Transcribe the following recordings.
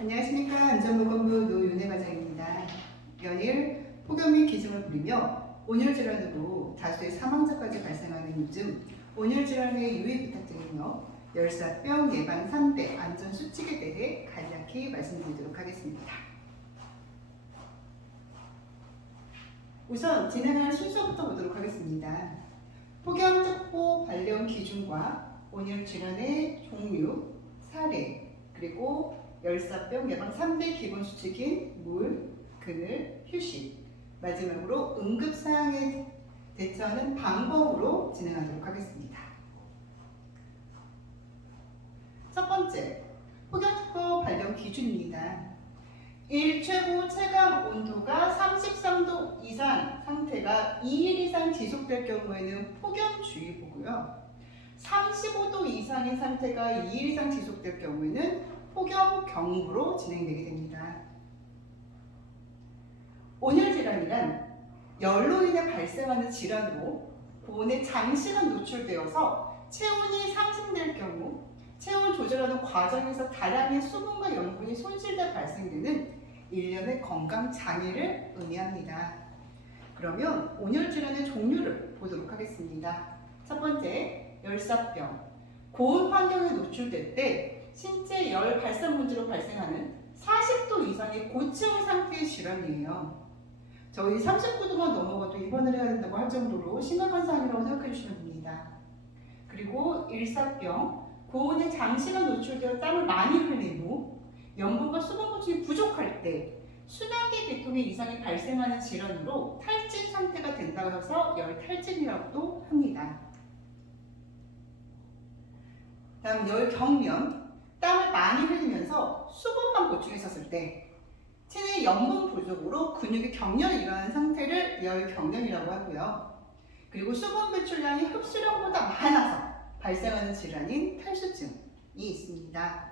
안녕하십니까. 안전보건부 노윤혜 과장입니다. 연일 폭염 및 기승을 부리며 온열 질환으로 다수의 사망자까지 발생하는 요즘 온열 질환의 유의 부탁드리며 열사병 예방 3대 안전 수칙에 대해 간략히 말씀드리도록 하겠습니다. 우선 진행할 순서부터 보도록 하겠습니다. 폭염 특보 발령 기준과 온열 질환의 종류, 사례, 그리고 열사병 예방 3대 기본 수칙인 물, 그늘, 휴식, 마지막으로 응급사항에 대처하는 방법으로 진행하도록 하겠습니다. 첫 번째, 폭염특보 발령 기준입니다. 일 최고 체감 온도가 33도 이상 상태가 2일 이상 지속될 경우에는 폭염주의보고요. 35도 이상의 상태가 2일 이상 지속될 경우에는 폭염경보로 진행되게 됩니다. 온열 질환이란 열로 인해 발생하는 질환으로 고온에 장시간 노출되어서 체온이 상승될 경우 체온 조절하는 과정에서 다량의 수분과 염분이 손실돼 발생되는 일련의 건강 장애를 의미합니다. 그러면 온열 질환의 종류를 보도록 하겠습니다. 첫 번째, 열사병. 고온 환경에 노출될 때 신체 열 발산 문제로 발생하는 40도 이상의 고체온 상태의 질환이에요. 저희 39도만 넘어가도 입원을 해야 된다고 할 정도로 심각한 사항이라고 생각해 주시면 됩니다. 그리고 일사병. 고온에 장시간 노출되어 땀을 많이 흘린 후 염분과 수분 보충이 부족할 때 순환기 계통의 이상이 발생하는 질환으로 탈진 상태가 된다고 해서 열탈진이라고도 합니다. 다음 열경련. 땀을 많이 흘리면서 수분만 보충했었을 때 체내 염분 부족으로 근육의 경련이 일어나는 상태를 열경련이라고 하고요. 그리고 수분 배출량이 흡수량보다 많아서 발생하는 질환인 탈수증이 있습니다.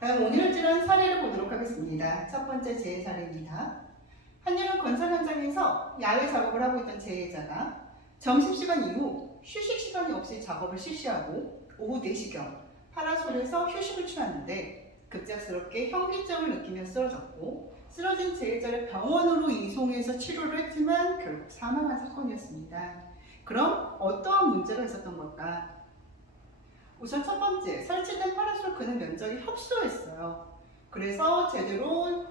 다음 온열 질환 사례를 보도록 하겠습니다. 첫 번째 재해 사례입니다. 한여름 건설 현장에서 야외 작업을 하고 있던 재해자가 점심시간 이후 휴식 시간이 없이 작업을 실시하고 오후 4시경 파라솔에서 휴식을 취하는데 급작스럽게 현기증을 느끼며 쓰러졌고 쓰러진 재해자를 병원으로 이송해서 치료를 했지만 결국 사망한 사건이었습니다. 그럼 어떠한 문제가 있었던 걸까? 우선 첫 번째, 설치된 파라솔 그늘 면적이 협소했어요. 그래서 제대로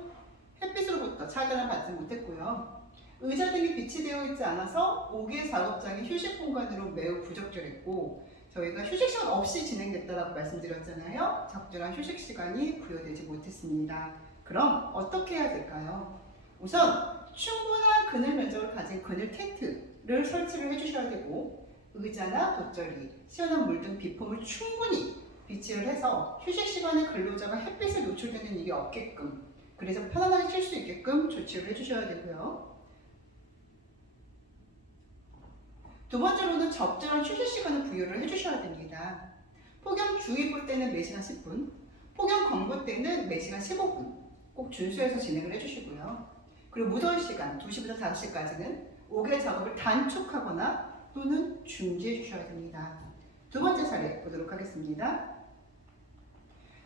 햇빛으로부터 차단을 받지 못했고요. 의자 등이 비치되어 있지 않아서 5개 작업장이 휴식 공간으로 매우 부적절했고 저희가 휴식 시간 없이 진행됐다고 말씀드렸잖아요. 적절한 휴식 시간이 부여되지 못했습니다. 그럼 어떻게 해야 될까요? 우선 충분한 그늘 면적을 가진 그늘 텐트를 설치를 해주셔야 되고 의자나 돗자리, 시원한 물 등 비품을 충분히 비치를 해서 휴식 시간에 근로자가 햇빛에 노출되는 일이 없게끔 그래서 편안하게 쉴 수 있게끔 조치를 해주셔야 되고요. 두 번째로는 적절한 휴식 시간을 부여를 해주셔야 됩니다. 폭염주의보 때는 4시간 10분, 폭염경보 때는 4시간 15분 꼭 준수해서 진행을 해주시고요. 그리고 무더운 시간 2시부터 5시까지는 5개 작업을 단축하거나 또는 중지해 주셔야 됩니다. 두 번째 사례 보도록 하겠습니다.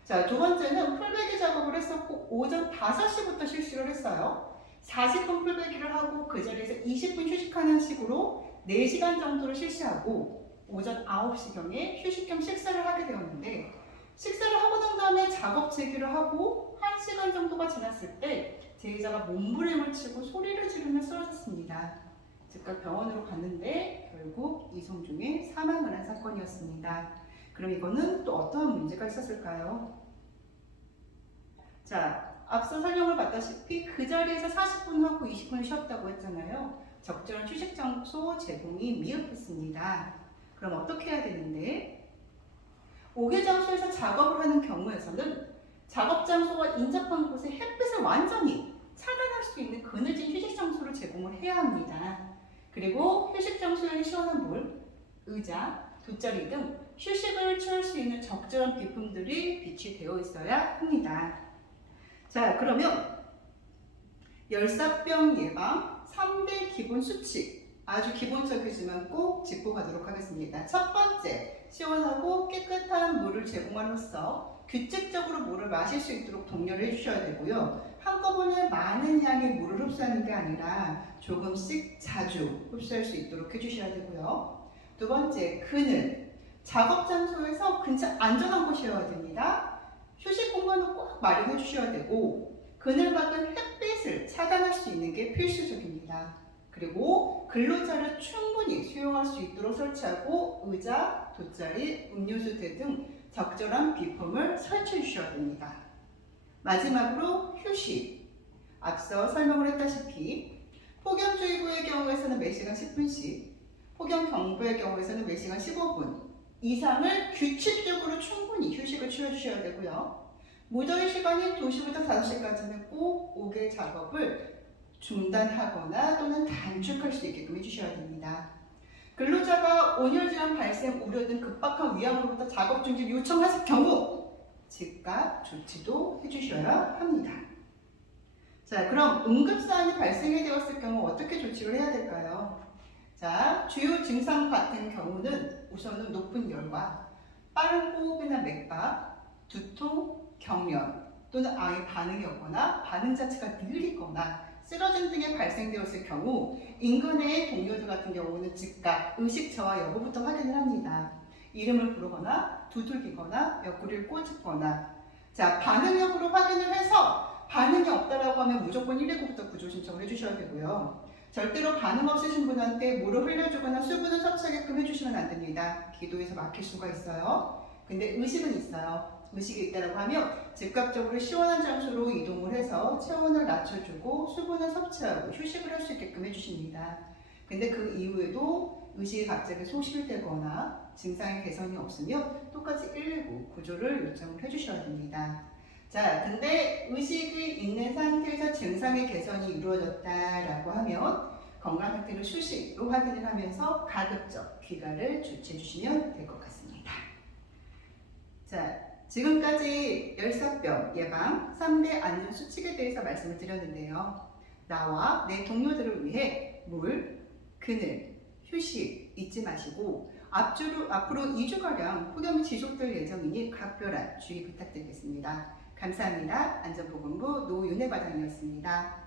자, 두 번째는 풀베기 작업을 했었고 오전 5시부터 실시를 했어요. 40분 풀베기를 하고 그 자리에서 20분 휴식하는 식으로 4시간 정도를 실시하고 오전 9시경에 휴식 겸 식사를 하게 되었는데 식사를 하고 난 다음에 작업 재개를 하고 1시간 정도가 지났을 때 재해자가 몸부림을 치고 소리를 지르며 쓰러졌습니다. 즉각 병원으로 갔는데 결국 이송 중에 사망을 한 사건이었습니다. 그럼 이거는 또 어떠한 문제가 있었을까요? 자, 앞서 설명을 받다시피 그 자리에서 40분 하고 20분 쉬었다고 했잖아요. 적절한 휴식 장소 제공이 미흡했습니다. 그럼 어떻게 해야 되는데? 5개 장소에서 작업을 하는 경우에서는 작업 장소와 인접한 곳에 햇빛을 완전히 차단할 수 있는 그늘진 휴식 장소를 제공을 해야 합니다. 그리고 휴식 장소에는 시원한 물, 의자, 돗자리 등 휴식을 취할 수 있는 적절한 비품들이 비치되어 있어야 합니다. 자, 그러면 열사병 예방 3대 기본 수칙 아주 기본적이지만 꼭 짚고 가도록 하겠습니다. 첫 번째, 시원하고 깨끗한 물을 제공함으로써 규칙적으로 물을 마실 수 있도록 독려를 해주셔야 되고요. 한꺼번에 많은 양의 물을 흡수하는 게 아니라 조금씩 자주 흡수할 수 있도록 해주셔야 되고요. 두 번째, 그늘. 작업 장소에서 근처 안전한 곳이어야 됩니다. 휴식 공간을 꼭 마련해 주셔야 되고 그늘막은 햇빛을 차단할 수 있는 게 필수적입니다. 그리고 근로자를 충분히 수용할 수 있도록 설치하고 의자, 돗자리, 음료수대 등 적절한 비품을 설치해 주셔야 됩니다. 마지막으로 휴식. 앞서 설명을 했다시피 폭염주의보의 경우에서는 매시간 10분씩, 폭염경보의 경우에서는 매시간 15분 이상을 규칙적으로 충분히 휴식을 취해주셔야 되고요. 무더위 시간이 2시부터 5시까지는 꼭 5개 작업을 중단하거나 또는 단축할 수 있게끔 해주셔야 됩니다. 근로자가 온열질환 발생 우려 등 급박한 위험으로부터 작업 중지를 요청하실 경우 즉각 조치도 해주셔야 합니다. 자, 그럼 응급사안이 발생해 되었을 경우 어떻게 조치를 해야 될까요? 자, 주요 증상 같은 경우는 우선은 높은 열과 빠른 호흡이나 맥박, 두통, 경련 또는 아예 반응이 없거나 반응 자체가 느리거나 쓰러짐 등이 발생되었을 경우 인근의 동료들 같은 경우는 즉각 의식 저하 여부부터 확인을 합니다. 이름을 부르거나 두들기거나 옆구리를 꼬집거나 자, 반응 여부를 확인을 해서 반응이 없다라고 하면 무조건 119부터 구조 신청을 해주셔야 되고요. 절대로 반응 없으신 분한테 물을 흘려주거나 수분을 섭취하게끔 해주시면 안 됩니다. 기도에서 막힐 수가 있어요. 근데 의식은 있어요. 의식이 있다고 하면 즉각적으로 시원한 장소로 이동을 해서 체온을 낮춰주고 수분을 섭취하고 휴식을 할 수 있게끔 해주십니다. 근데 그 이후에도 의식이 갑자기 소실되거나 증상의 개선이 없으면 똑같이 119 구조를 요청을 해주셔야 됩니다. 자, 근데 의식이 있는 상태에서 증상의 개선이 이루어졌다라고 하면 건강 상태를 수시로 확인을 하면서 가급적 귀가를 조치해 주시면 될 것 같습니다. 자, 지금까지 열사병 예방 3대 안전 수칙에 대해서 말씀을 드렸는데요. 나와 내 동료들을 위해 물, 그늘, 휴식 잊지 마시고 앞으로 2주가량 폭염이 지속될 예정이니 각별한 주의 부탁드리겠습니다. 감사합니다. 안전보건부 노윤혜 과장이었습니다.